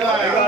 Obrigado.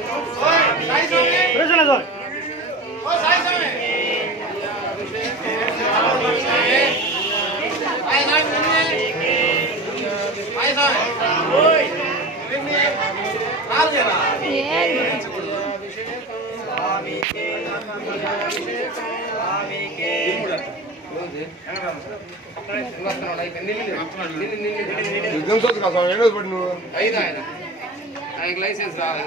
దించొచ్చు కదా పడి నువ్వు ఐదు ఆయన ఆయనకి లైసెన్స్ రావాలి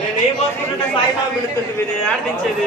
నేను ఏం పెడుతుంది మీరు ఆడించేది